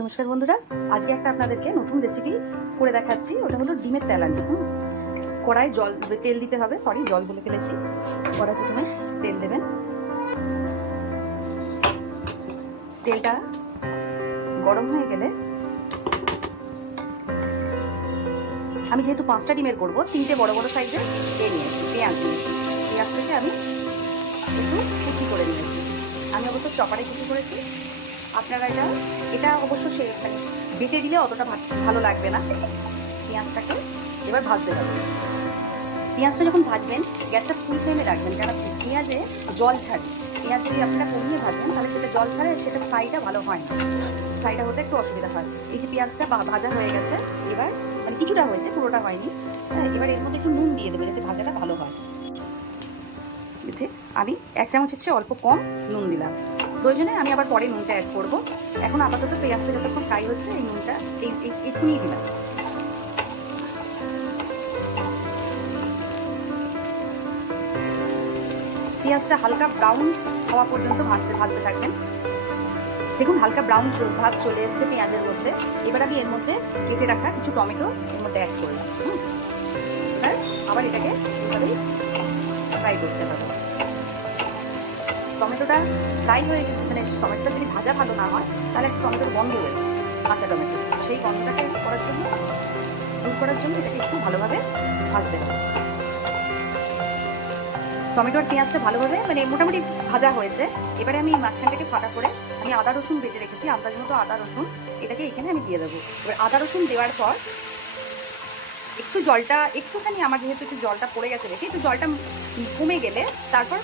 নমস্কার বন্ধুরা, আজকে একটা আপনাদেরকে নতুন রেসিপি করে দেখাচ্ছি। ওটা হলো ডিমের তেলানি। কড়াই তেল দিতে হবে, জল বলে ফেলেছি। কড়াই প্রথমে তেল দেবেন। তেলটা গরম হয়ে গেলে আমি যেহেতু 5টা ডিমের করবো, 3টে বড় বড় সাইজের নিয়েছি, পেঁয়াজ নিয়েছি। পেঁয়াজটাকে আমি একটু কুচি করে নিয়েছি। আমি অবশ্য চপারে কুচি করেছি। আপনারা এটা অবশ্য বেটে দিলে অতটা ভালো লাগবে না। পেঁয়াজটাকে এবার ভাজতে হবে। পেঁয়াজটা যখন ভাজবেন গ্যাসটা ফুল ফ্লেমে রাখবেন, কারণ পেঁয়াজে জল ছাড়ে। পেঁয়াজ যদি আপনারা কমিয়ে ভাজবেন তাহলে সেটা জল ছাড়ে, সেটা ফ্রাইটা ভালো হয় না, ফ্রাইটা হতে একটু অসুবিধা হয়। এই যে পেঁয়াজটা ভাজা হয়ে গেছে, এবার কিছুটা হয়েছে, পুরোটা হয়নি। হ্যাঁ, এবার এর মধ্যে একটু নুন দিয়ে দেবে যাতে ভাজাটা ভালো হয়। ঠিক আছে, আমি 1 চামচ হচ্ছে অল্প কম নুন দিলাম। প্রয়োজনে আমি আবার পরে নুনটা অ্যাড করব। এখন আপাতত পেঁয়াজটা যতক্ষণ ফ্রাই হচ্ছে এই নুনটা একটুই দিলাম। পেঁয়াজটা হালকা ব্রাউন হওয়া পর্যন্ত ভাজতে থাকবেন। দেখুন হালকা ব্রাউন ভাব চলে এসছে পেঁয়াজের মধ্যে। এবার আমি এর মধ্যে কেটে রাখা কিছু টমেটো এর মধ্যে অ্যাড করলাম। এবার আবার এটাকে এইভাবেই ফ্রাই করতে হবে। টমেটোটা ফ্রাই হয়ে গেছে, টমেটোটা যদি ভাজা ভালো না হয় তাহলে একটা টমেটোর গন্ধ হয়ে যায়, কাঁচা টমেটো। সেই গন্ধটাকে দূর করার জন্য এটাকে একটু ভালোভাবে ভাজতে হবে। টমেটো আর পেঁয়াজটা ভালোভাবে মোটামুটি ভাজা হয়েছে। এবারে আমি মাঝখানটাকে ফাটা করে আমি আদা রসুন বেটে রেখেছি, আন্দাজ মতো আদা রসুন এটাকে এখানে আমি দিয়ে দেবো। এবার আদা রসুন দেওয়ার পর একটু জলটা একটুখানি, আমার যেহেতু একটু জলটা পড়ে গেছে বেশি, একটু জলটা কমে গেলে তারপর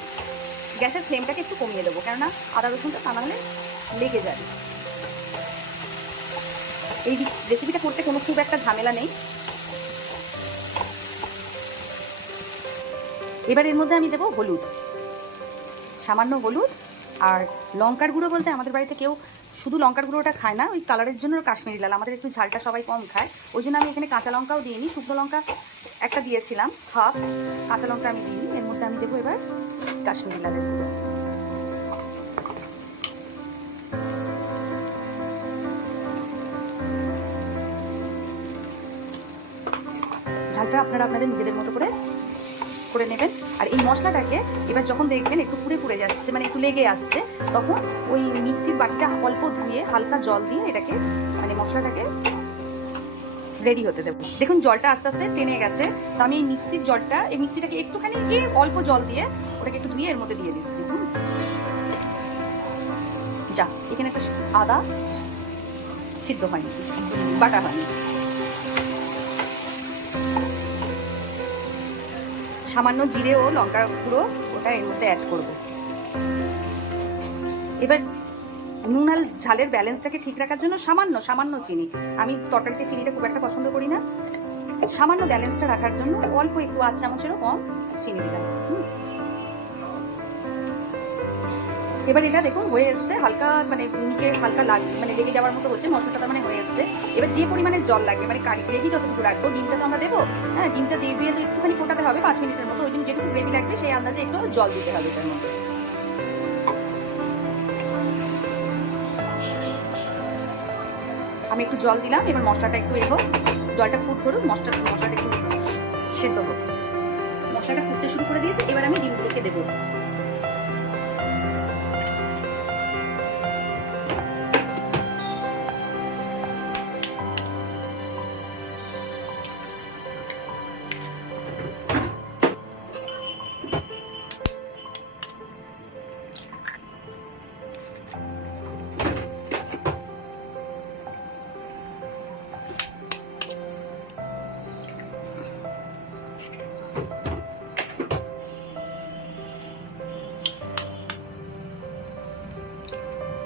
গ্যাসের ফ্লেমটাকে একটু কমিয়ে দেবো, কেননা আদা রসুনটা তা নাহলে লেগে যাবে। এই রেসিপিটা করতে কোনো খুব একটা ঝামেলা নেই। এবার এর মধ্যে আমি দেবো হলুদ, সামান্য হলুদ। আর লঙ্কার গুঁড়ো বলতে আমাদের বাড়িতে কেউ শুধু লঙ্কার গুঁড়োটা খায় না, ওই কালারের জন্য কাশ্মীরি লাল, আমাদের একটু ঝালটা সবাই কম খায়, ওই জন্য আমি এখানে কাঁচা লঙ্কাও দিইনি, শুকনো লঙ্কা একটা দিয়েছিলাম, হাফ। কাঁচা লঙ্কা আমি দিইনি। এর মধ্যে আমি দেবো এবার কাশ্মীরি লালের গুঁড়ো। ঝালটা আপনারা আপনাদের নিজেদের মতো করে নেবেন। আর এই মশলাটাকে এবার যখন দেখবেন একটু পুড়ে যাচ্ছে, একটু লেগে আসছে, তখন ওই মিক্সির বাটিটা অল্প ধুয়ে হালকা জল দিয়ে এটাকে মশলাটাকে রেডি হতে দেবো। দেখুন জলটা আস্তে আস্তে টেনে গেছে, তো আমি এই মিক্সিটাকে একটুখানি অল্প জল দিয়ে ওটাকে একটু ধুয়ে এর মধ্যে দিয়ে দিচ্ছি। এখানে একটা আদা সিদ্ধ হয়নি, বাটা হয়নি। সামান্য জিরে ও লঙ্কা গুঁড়ো ওটা এর মধ্যে অ্যাড করব। এবার নুন আর ঝালের ব্যালেন্সটাকে ঠিক রাখার জন্য সামান্য চিনি, আমি তরকারিতে চিনিটা খুব একটা পছন্দ করি না, সামান্য ব্যালেন্সটা রাখার জন্য অল্প একটু 1 চামচেরও কম চিনি দিলাম। এবার এটা দেখুন হয়ে এসছে, হালকা নিচে হালকা লেগে যাওয়ার মতো হচ্ছে, মশলাটা হয়ে এসছে। এবার যে পরিমাণে জল লাগবে, গ্রেভি যতটুকু রাখবো, ডিমটা তো আমরা দেবো, হ্যাঁ, ডিমটা দিয়ে তো একটুখানি ফোটাতে হবে 5 মিনিটের মতো, ওই জন্য যেটুকু গ্রেভি লাগবে সেই আন্দাজে একটু জল দিতে হবে এটার মধ্যে। আমি একটু জল দিলাম। এবার মশলাটা একটু জলটা ফুট করুক, মশলাটা একটু সেদ্ধ হোক। মশলাটা ফুটতে শুরু করে দিয়েছে, এবার আমি ডিমগুলোকে দেবো।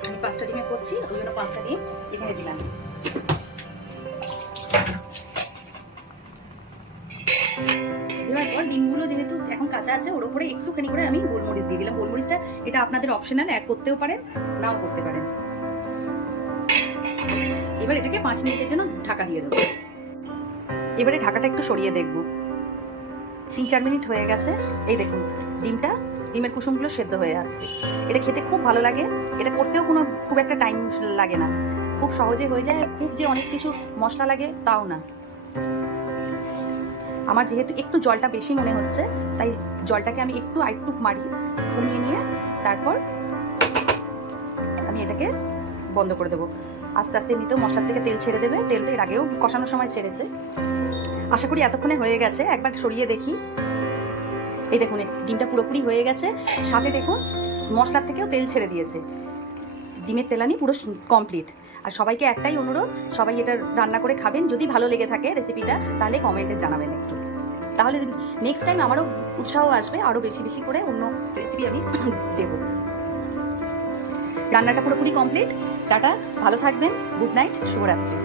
আমি 5টা ডিমে করছি, ওই জন্য 5টা ডিম এখানে দিলাম। দেওয়ার পর ডিমগুলো যেহেতু এখন কাঁচা আছে, ওর উপরে একটুখানি করে আমি গোলমরিচ দিয়ে দিলাম। গোলমরিচটা এটা আপনাদের অপশনাল, অ্যাড করতেও পারেন, নাও করতে পারেন। এবার এটাকে 5 মিনিটের জন্য ঢাকা দিয়ে দেবো। এবারে ঢাকাটা একটু সরিয়ে দেখবো। 3-4 মিনিট হয়ে গেছে। এই দেখুন ডিমের কুসুমগুলো সেদ্ধ হয়ে আসছে। এটা খেতে খুব ভালো লাগে, এটা করতেও খুব একটা টাইম লাগে না। খুব সহজে হয়ে যায়, আর খুব যে অনেক কিছু মশলা লাগে তাও না। আমার যেহেতু একটু জলটা বেশি মনে হচ্ছে, তাই জলটাকে আমি একটু আরেকটু মারি, কমিয়ে নিয়ে তারপর আমি এটাকে বন্ধ করে দেবো। আস্তে আস্তে এমনিতেও মশলার থেকে তেল ছেড়ে দেবে, তেল তো এর আগেও কষানোর সময় ছেড়েছে। আশা করি এতক্ষণে হয়ে গেছে, একবার সরিয়ে দেখি। এই দেখুন ডিমটা পুরোপুরি হয়ে গেছে, সাথে দেখুন মশলার থেকেও তেল ছেড়ে দিয়েছে। ডিমের তেলানি পুরো কমপ্লিট। আর সবাইকে একটাই অনুরোধ, সবাই এটা রান্না করে খাবেন। যদি ভালো লেগে থাকে রেসিপিটা, তাহলে কমেন্টে জানাবেন একটু, তাহলে নেক্সট টাইম আমারও উৎসাহ আসবে, আরও বেশি বেশি করে অন্য রেসিপি আমি দেবো। রান্নাটা পুরোপুরি কমপ্লিট। টাটা, ভালো থাকবেন, গুড নাইট, শুভরাত্রি।